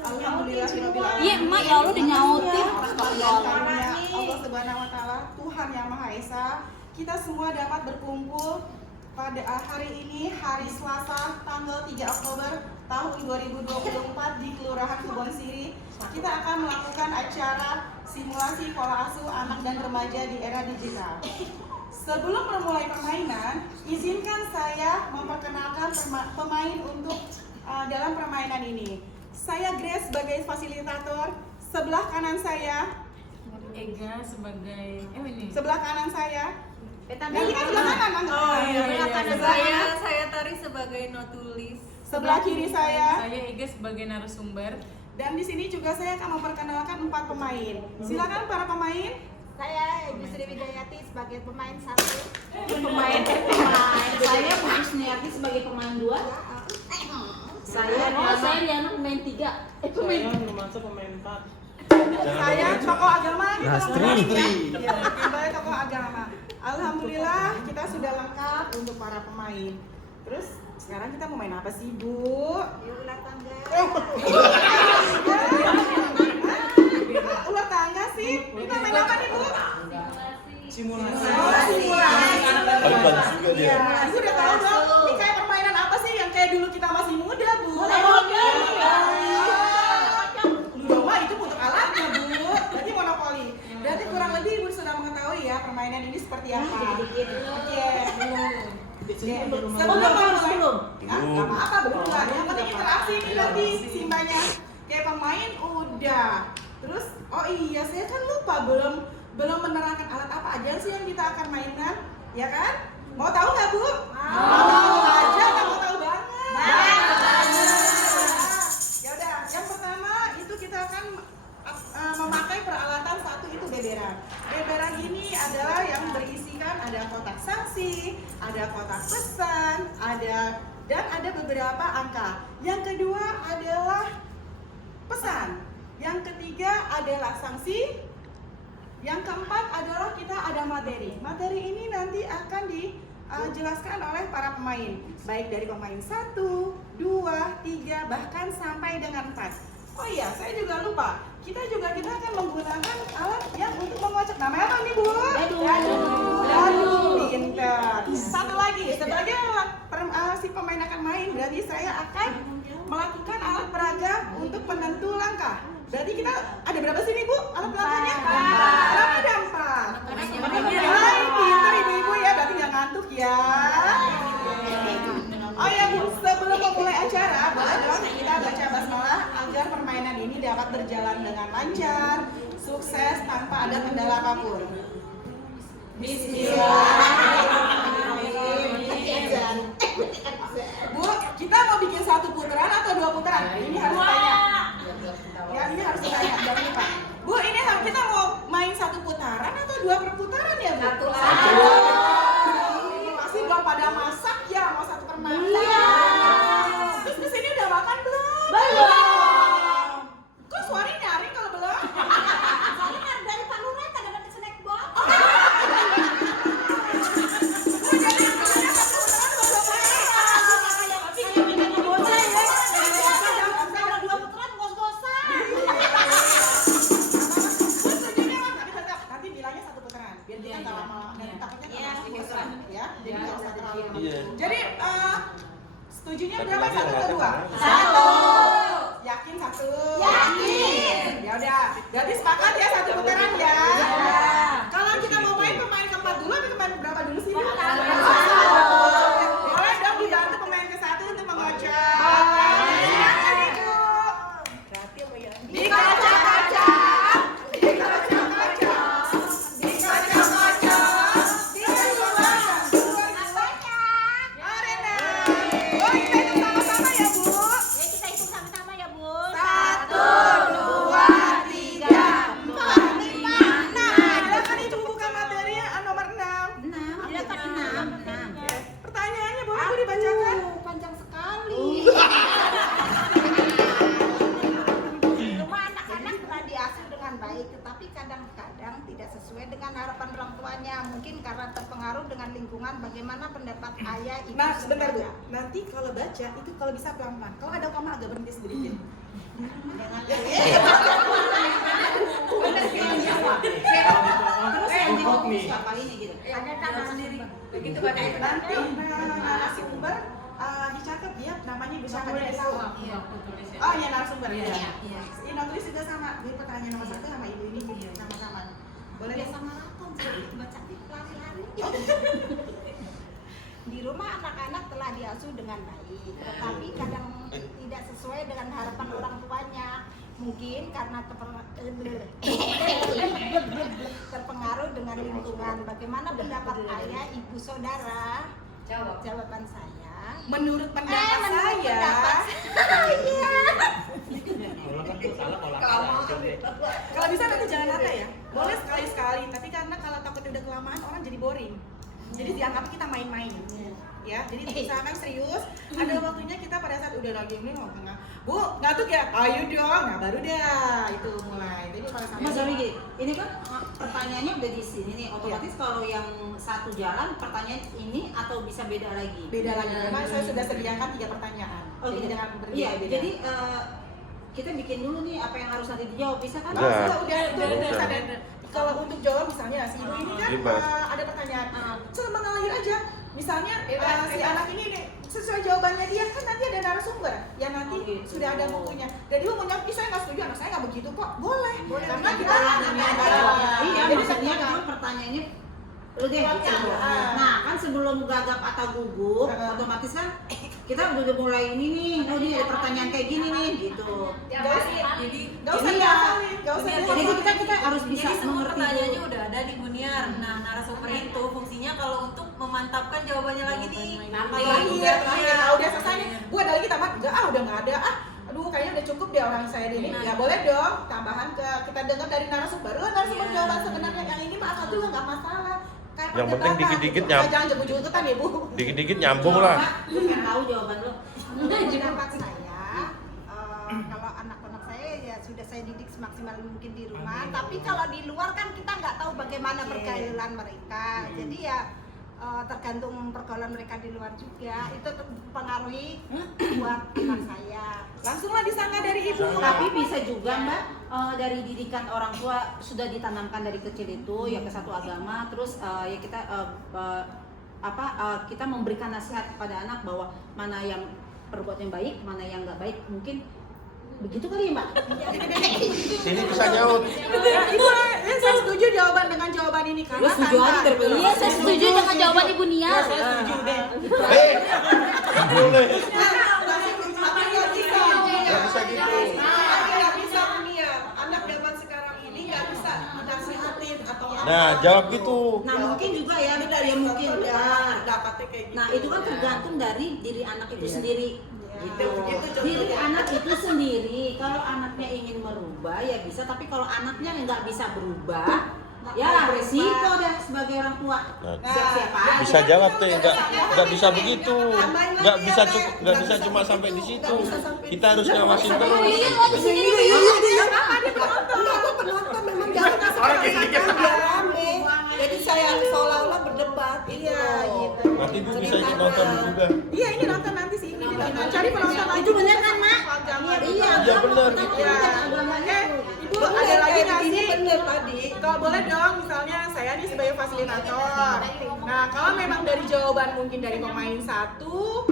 Alhamdulillah. Iya emak ya Allah dinyautin. Karunia Allah Subhanahu wa taala, Tuhan yang Maha Esa, kita semua dapat berkumpul pada hari ini, hari Selasa tanggal 3 Oktober tahun 2024 di Kelurahan Kebon Siri. Kita akan melakukan acara simulasi pola asuh anak dan remaja di era digital. Sebelum memulai permainan, izinkan saya memperkenalkan pemain untuk dalam permainan ini. Saya Grace sebagai fasilitator, sebelah kanan saya Ega sebagai sebelah kanan saya. Ini kan sebelah kanan. Sebelah kanan Saya Tari sebagai notulis. Sebelah kiri saya. Saya Ega sebagai narasumber. Dan di sini juga saya akan memperkenalkan 4 pemain. Silakan para pemain. Saya Ibu Sri Widayati sebagai pemain 1. Pemain. Saya Putri Sniati sebagai pemain 2. Saya Diana pemain 3. Saya Nurmansa pemain 4. Saya tokoh agama. Nastri. Ya, saya tokoh agama. Alhamdulillah kita sudah lengkap untuk para pemain. Terus sekarang kita mau main apa sih, Bu? Ular tangga. Ular tangga sih? Kita main apa nih, Bu? Simulasi. Simulasi. Bagus juga dia. Iya, Ibu udah tahu dong. Ini kayak permainan apa sih yang kayak dulu kita masih muda, Bu? Domba itu untuk alatnya, Bu. Berarti monopoli. Berarti kurang lebih Ibu sudah mengetahui ya permainan ini seperti apa. Oke, belum. Belum. Nggak apa-apa, belum lah. Yang penting interaksi ini nanti simbanya. Kayak pemain udah. Terus, oh iya, saya kan lupa belum menerangkan alat apa aja sih yang kita akan mainkan, ya kan? Mau tahu nggak, Bu? Mau tahu aja, nggak mau tahu banget. Ya udah, yang pertama itu kita akan memakai peralatan satu itu beberan. Beberan ini adalah yang berisikan ada kotak sanksi, ada kotak pesan, dan ada beberapa angka. Yang kedua adalah pesan. Yang ketiga adalah sanksi. Yang keempat adalah kita ada materi. Materi ini nanti akan dijelaskan oleh para pemain, baik dari pemain 1, 2, 3, bahkan sampai dengan 4. Oh iya, saya juga lupa. Kita akan menggunakan alat yang untuk mengocok. Namanya apa nih, Bu? Dadu. Pintar. Satu lagi, sebagai si pemain akan main, berarti saya akan melakukan alat peraga untuk penentu langkah. Berarti kita ada berapa sih nih, Bu? Alat pelanggannya? Ada 4. Hai, pintar ibu-ibu ya, berarti nggak ngantuk ya. Oh ya, Bu, sebelum memulai acara, boleh dong kita baca basmalah agar permainan ini dapat berjalan dengan lancar, sukses, tanpa ada kendala apapun. Bismillahirrahmanirrahim. Bu, kita mau bikin 1 putaran atau 2 putaran? Ini harus tanya. Ya, ini harus ditanya, jangan lupa. Bu, ini kita mau main 1 putaran atau 2 perputaran ya, Bu? Satu. Pasti belum pada masak ya, mau 1 per masak. Iya. Terus di sini udah makan belum? Belum. Kok suaranya nyaring kalau belum? Soalnya dari Pak Lurah ada dapat snack box. Bu, jadi maksudnya 1 putaran atau 2 putaran? Kalau 2 putaran gos-gosan. Nanti bilangnya 1 putaran, biar kita nggak lama-lama. Dan takutnya kalau bosan, ya. Jadi nggak usah terlalu lama. Iya. Jadi setujunya berapa? 1 atau 2? 1. Yakin 1? Yakin. Ya udah. Jadi sepakat ya 1 putaran ya. Kalau kita mau main pemain keempat dulu, tapi pemain berapa dulu sih? Boleh dong dibantu pemain ke-1 untuk mengocok. Silakan Ibu. Dikocok-kocok. Pertanyaannya boleh Bu dibacakan? Panjang sekali. Rumah anak-anak telah diasuh dengan baik, tetapi kadang-kadang tidak sesuai dengan harapan orang tuanya. Mungkin karena terpengaruh dengan lingkungan. Bagaimana pendapat ayah, ibu? Nah, sebentar Bu. Nanti kalau baca itu kalau bisa pelan-pelan. Kalau ada koma agak berhenti sedikit. Dengan harus apa ini gitu. Ada nama sendiri. Begitu kan? Nanti narasumber dicatat ya, namanya bisa kalian tahu. Iya, aku tulis ya. Oh iya, narasumber ya. Iya. Ino tulis juga sama. Di pertanyaan nomor 1 sama ibu ini sama-sama. Boleh Biasa ya? maraton sih, baca lari-lari. Di rumah anak-anak telah diasuh dengan baik, tetapi kadang tidak sesuai dengan harapan orang tuanya. Mungkin karena terpengaruh dengan lingkungan. Bagaimana pendapat ayah, ibu, saudara? Jawaban saya. Menurut pendapat menurut saya, pendapat kalau bisa nanti jangan ada ya. Boleh sekali-sekali, tapi karena kalau takut udah kelamaan orang jadi boring. Jadi dianggap kita main-main. Ya, jadi misalkan serius, ada waktunya kita pada saat udah lagi ini mau tengah, Bu, ngantuk ya? Ayo dong, nah baru dah itu mulai. Jadi pada saat Mas Zori, ini kan pertanyaannya udah di sini nih. Otomatis kalau yang satu jalan pertanyaan ini atau bisa beda lagi? beda lagi. Memang saya sudah sediakan 3 pertanyaan. Oh, Jadi gitu. dengan Iya, berbeda-beda. jadi kita bikin dulu nih apa yang harus nanti dijawab, bisa kan? Udah. udah itu Udah. bisa dan kalau untuk jawab misalnya si ibu ini kan Bebas. ada pertanyaan selama lahir aja misalnya si anak ini nih, sesuai jawabannya dia kan nanti ada narasumber yang nanti Oh, gitu. sudah ada bukunya dan ibu mau jawab, saya nggak setuju, anak saya nggak begitu kok, boleh karena kita Iya, jadi maksudnya ketika- kan pertanyaannya lu deh Iya, gitu. iya. Nah, kan sebelum gagap atau gugup, otomatis kan kita udah mulai ini nih, oh ini ada pertanyaan kayak gini nih, gitu. nggak usah Jadi nggak usah Iya. dihafalin, nggak usah Jadi Jadi dihafalin. kita harus bisa Jadi semua mengerti pertanyaannya dulu. udah ada di Buniar. Nah, narasumber itu fungsinya kalau untuk memantapkan jawabannya lagi nih. Terakhir, udah selesai nih, Bu ada lagi tambah? Enggak, udah nggak ada, aduh kayaknya udah cukup deh orang saya ini. Ya boleh dong, tambahan kita dengar dari narasumber, narasumber Iya. jawaban sebenarnya yang ini mah asal juga nggak masalah. Kayak Yang penting perdebatan dikit-dikit gitu. nyam- Jangan jebu-jebutan ya Bu. Dikit-dikit nyambung lah. Lu pengen tahu jawaban lu. pendapat saya, kalau anak-anak saya ya sudah saya didik semaksimal mungkin di rumah. Tapi kalau di luar kan kita nggak tahu bagaimana pergaulan mereka. Jadi ya tergantung pergaulan mereka di luar juga. Itu mempengaruhi buat anak saya. Langsunglah disangka dari ibu. Tapi bisa juga Mbak, dari didikan orang tua sudah ditanamkan dari kecil itu ya ke satu agama, terus ya kita kita memberikan nasihat kepada anak bahwa mana yang perbuatan yang baik, mana yang nggak baik, mungkin begitu kali ya Mbak? Sini bisa nyaut. Ya, itu saya setuju jawaban dengan jawaban ini karena Lu setuju aja terbelah. Iya, saya setuju dengan jawaban Ibu Nia. Saya setuju deh. Nggak boleh. Tapi nggak bisa. Nggak bisa gitu. Nggak bisa Nia. Anak zaman sekarang ini nggak bisa dinasihatin atau apa. Nah, jawab gitu. Nah mungkin juga ya, ya mungkin benar. Dapatnya kayak gitu. Nah itu kan tergantung dari diri anak itu sendiri. Gitu. Gitu contohnya. Diri anak itu sendiri. Kalau anaknya ingin merubah ya bisa, tapi kalau anaknya nggak bisa berubah, ya resiko dah sebagai orang tua. Nah, Siap-siap aja. bisa jawab tuh, nggak bisa begitu, nggak bisa cuma sampai di situ. Kita harus ngawasin terus. Penonton memang jangan biar rame. Jadi saya seolah-olah berdebat. Iya, gitu. Nanti Bu bisa ikut nonton juga. Iya, ini nonton nanti sih ini ditonton. Cari penonton lagi. Itu bener kan, Mak? Iya, Iya benar. Ya, Ibu ada lagi nggak sih? Bener tadi. Kalau boleh dong, misalnya saya nih sebagai fasilitator. Nah, kalau memang dari jawaban mungkin dari pemain satu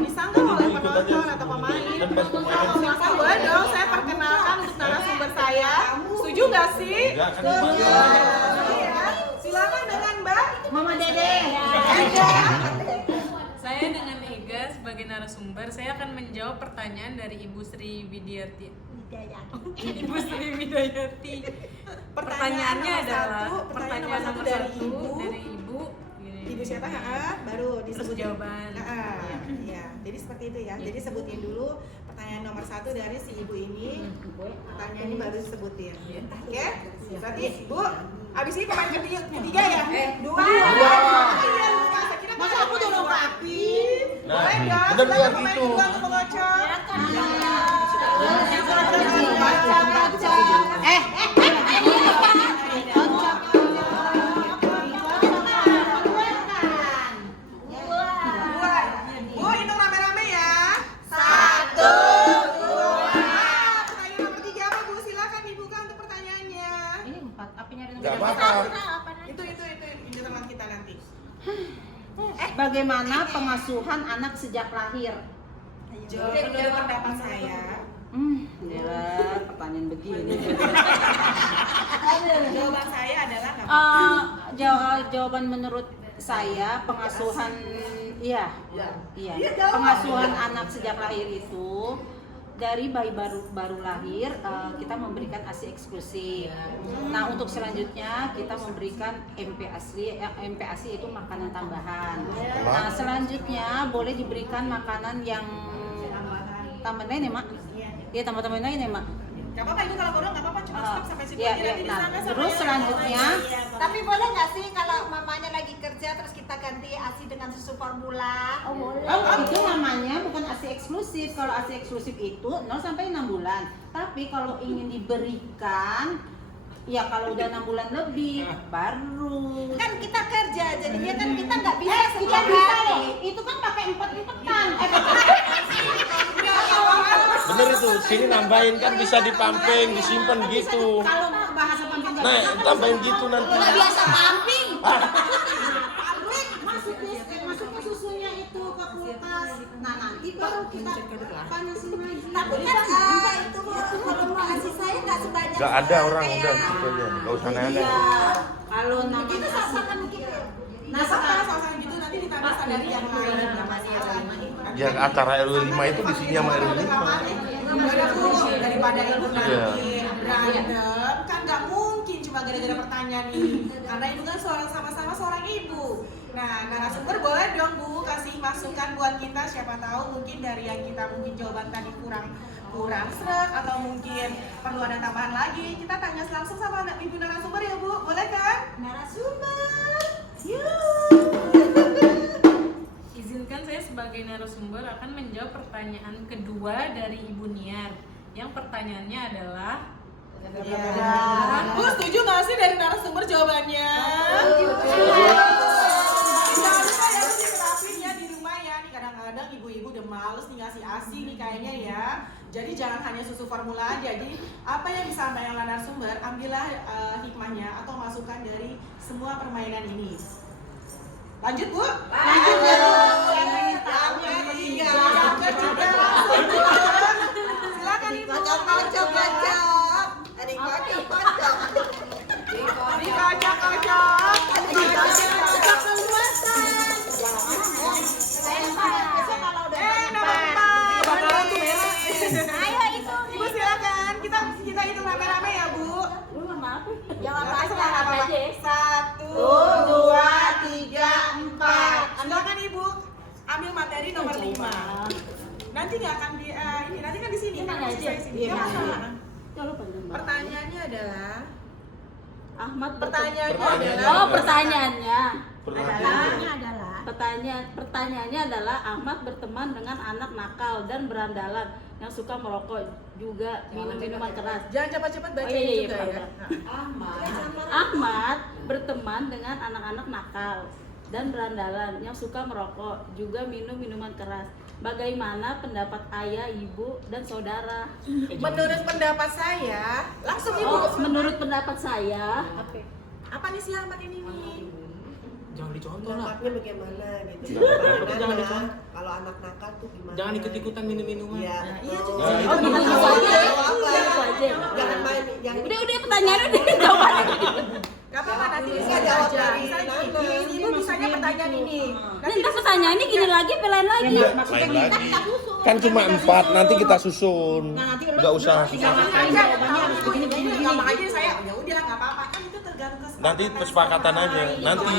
disangka oleh penonton atau pemain, kalau misalkan boleh dong saya perkenalkan untuk narasumber saya. Setuju nggak sih? Enggak kan. Iya. Silakan dengan Mbak. Mama Dede. saya dengan Ega sebagai narasumber, saya akan menjawab pertanyaan dari Ibu Sri Widiarti. Ibu Sri Widayati. Pertanyaannya adalah pertanyaan nomor satu dari Ibu. Gini. Ibu siapa? Baru disebut Terus jawaban. Iya, jadi seperti itu ya. Jadi sebutin dulu pertanyaan nomor 1 dari si ibu ini. Pertanyaan ini baru disebutin. Oke? Berarti Bu, abis ini pemain ketiga ya? Dua. Iya, lupa. Saya kira Masa aku udah lengkapi? Nah, Boleh dong. bener Silakan biar pemain gitu. kedua untuk mengocok. Dua. Bu, hitung rame-rame ya. 1, 2. Pertanyaan nomor 3 apa Bu? Silakan dibuka untuk pertanyaannya. Ini 4, apinya ada Nggak apa-apa. Itu. bagaimana pengasuhan anak sejak lahir? Menurut pendapat saya, Ya, pertanyaan begini. jawaban saya adalah nggak Jawaban menurut saya pengasuhan pengasuhan anak sejak lahir itu dari bayi baru lahir kita memberikan ASI eksklusif. Nah, untuk selanjutnya kita memberikan MP ASI itu makanan tambahan. Nah, selanjutnya boleh diberikan makanan yang tambahan lain ya, Mak? Iya, tambah-tambahan lain ya, Mak? nggak apa-apa, ini kalau bodoh nggak apa-apa, cuma stop sampai situ Iya, aja, iya. nanti Nah, disana terus sama selanjutnya Tapi boleh nggak sih kalau mamanya lagi kerja terus kita ganti ASI dengan susu formula? Oh, itu namanya bukan ASI eksklusif. Kalau ASI eksklusif itu 0 sampai 6 bulan. Tapi kalau ingin diberikan ya kalau udah 6 bulan lebih baru. Kan kita kerja, jadinya kan kita nggak bisa Tidak setiap bisa hari. loh. Itu kan pakai empat-empatan. Bener itu, sini nambahin kan bisa dipamping, disimpan gitu. Kalau bahasa pamping nggak Nah, bisa, tambahin gitu nanti. Nggak biasa pamping. masuknya susunya itu ke kulkas. Nah, nanti baru kita panasin lagi. Tapi kan itu formula ASI saya nggak sebanyak. Gak ada orang udah gitu aja, gak usah nanya. Iya. Kalau Itu namanya sama ASI. kan gitu. nah sekarang soal gitu nanti ditambah dari yang lain nggak masalah. Yang acara RW 5 itu di sini sama RW 5. Daripada ibu nanti Iya. berantem kan nggak mungkin cuma gara-gara pertanyaan ini, karena ibu kan sama-sama seorang ibu. Nah, narasumber boleh dong Bu kasih masukan buat kita, siapa tahu mungkin dari yang kita mungkin jawaban tadi kurang sreg atau mungkin perlu ada tambahan lagi. Kita tanya langsung sama ibu narasumber ya Bu, boleh kan? Narasumber. Izinkan saya sebagai narasumber akan menjawab pertanyaan kedua dari Ibu Niar. Yang pertanyaannya adalah Bu setuju nggak sih dari narasumber jawabannya? Jangan lupa ya Bu diterapin ya di rumah ya. Nih kadang-kadang ibu-ibu udah males nih ngasih ASI nih kayaknya ya. Jadi jangan hanya susu formula aja. Jadi apa yang disampaikan oleh narasumber, ambillah hikmahnya atau masukan dari semua permainan ini. Lanjut Bu. Lanjut Bu. Yang ketiga langsung Bu. Silakan Ibu. Kocok-kocok. Ada kocok-kocok. Dikocok-kocok. Ayo itu. Ibu silakan, kita hitung rame-rame ya Bu. Jawab Sekarang aja. apa? 1, 2, 3, 4. Silakan Ibu, ambil materi nomor 5. Nanti nggak akan di ini, nanti kan di sini. Kan di sini. Iya, Nggak iya. masalah. Pertanyaannya adalah Ahmad pertanyaannya pertanyaannya adalah Ahmad berteman dengan anak nakal dan berandalan yang suka merokok juga minum minuman keras. jangan cepat-cepat baca Oh, iya, juga ya. Ahmad berteman dengan anak-anak nakal dan berandalan yang suka merokok juga minum minuman keras. Bagaimana pendapat ayah, ibu, dan saudara? Menurut pendapat saya, langsung Ibu. Oh, menurut pendapat saya, Apa nih si Ahmad ini nih? Jangan dicontoh lah. Dampaknya bagaimana gitu. Jangan dicontoh. Kalau anak nakal tuh gimana? Jangan ikut-ikutan minum-minuman. Iya. Iya betul. juga. oh gitu aja. Gitu aja. Jangan main, jangan Udah pertanyaannya udah jawab. Gak apa-apa nanti Bisa jawab dari Misalnya Nana. Ibu bisanya pertanyaan ini. Nanti pertanyaannya gini lagi, pelain lagi. Enggak, lain lagi. Kan cuma 4, nanti kita susun. Enggak usah. Gampang aja saya. Ya udah nggak apa-apa kan itu tergantung kesepakatan. Nanti kesepakatan aja. Nanti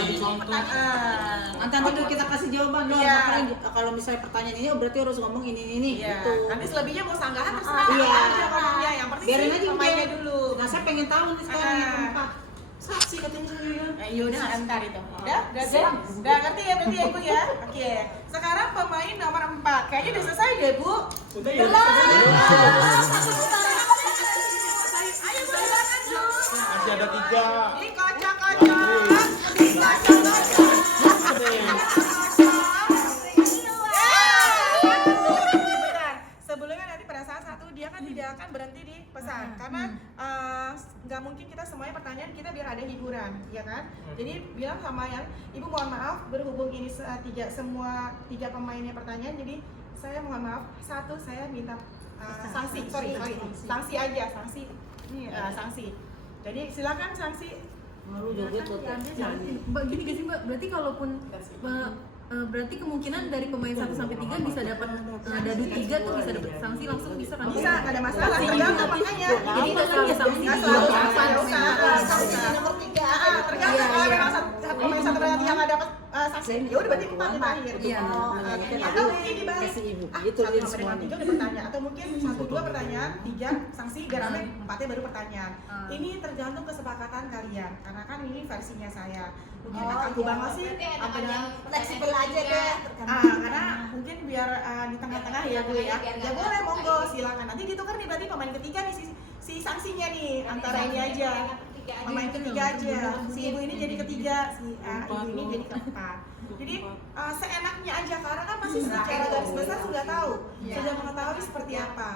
Nanti kita kasih jawaban loh. Iya. Kalau misalnya pertanyaan ini, oh berarti harus ngomong ini Iya. gitu. Nanti selebihnya mau sanggahan terserah. Iya. Aja ngomongnya. Yang penting Biarin sih aja pemainnya dia. dulu. Nah, saya pengen tahu nih sekarang yang keempat. Saksi katanya saya. Yaudah antar itu. Udah ngerti ya berarti ya Ibu ya. Oke. Sekarang pemain nomor 4. Kayaknya udah selesai deh Bu. Udah ya. Ayo Bu silakan Bu. masih ada 3. Dikocok-kocok. Bentar. Sebelumnya nanti pada saat 1 dia kan tidak akan berhenti di pesan. alasan karena nggak mungkin kita semuanya pertanyaan kita biar ada hiburan, ya kan? Jadi bilang sama yang ibu mohon maaf berhubung ini semua tiga pemainnya pertanyaan, jadi saya mohon maaf satu saya minta sanksi, sanksi aja, sanksi. Ini sanksi. Jadi silakan sanksi. Malu joget tuh. Mbak, gini gak sih Mbak? Berarti kalaupun berarti kemungkinan dari pemain 1 sampai 3 bisa dapat dadu 3 tuh bisa dapat sanksi langsung bisa kan? Bisa, nggak ada masalah. Tergantung makanya. Jadi nggak selalu ya sanksi. Nggak selalu sanksi, nggak usah. Sanksi nomor 3. Tergantung kalau memang pemain 1 dan 3 nggak dapat sanksi, ya udah berarti 4 yang terakhir. Iya. Atau mungkin dibalik. Itu 1 sampai dengan 3 udah bertanya, atau mungkin 1, 2 pertanyaan, 3 sanksi, gak rame, 4-nya baru pertanyaan. Ini tergantung kesepakatan kalian, karena kan ini versinya saya. Mungkin aku banget sih apa dengan Fleksibel aja deh. karena mungkin biar di tengah-tengah ya Bu ya. Ya boleh monggo silakan. Nanti ditukar nih berarti pemain ketiga nih si sanksinya nih antara ini aja. Pemain ketiga aja. Si ibu ini jadi ketiga, si ibu ini jadi keempat. Jadi seenaknya aja karena kan pasti secara garis besar sudah tahu, sudah mengetahui seperti apa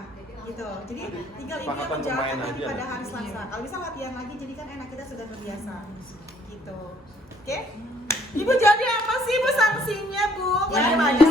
gitu. Jadi tinggal ibu yang menjalankan lagi pada hari Selasa. Kalau bisa latihan lagi jadi kan enak, kita sudah terbiasa gitu. Oke? Ibu jadi apa sih Bu sanksinya Bu? Bagaimana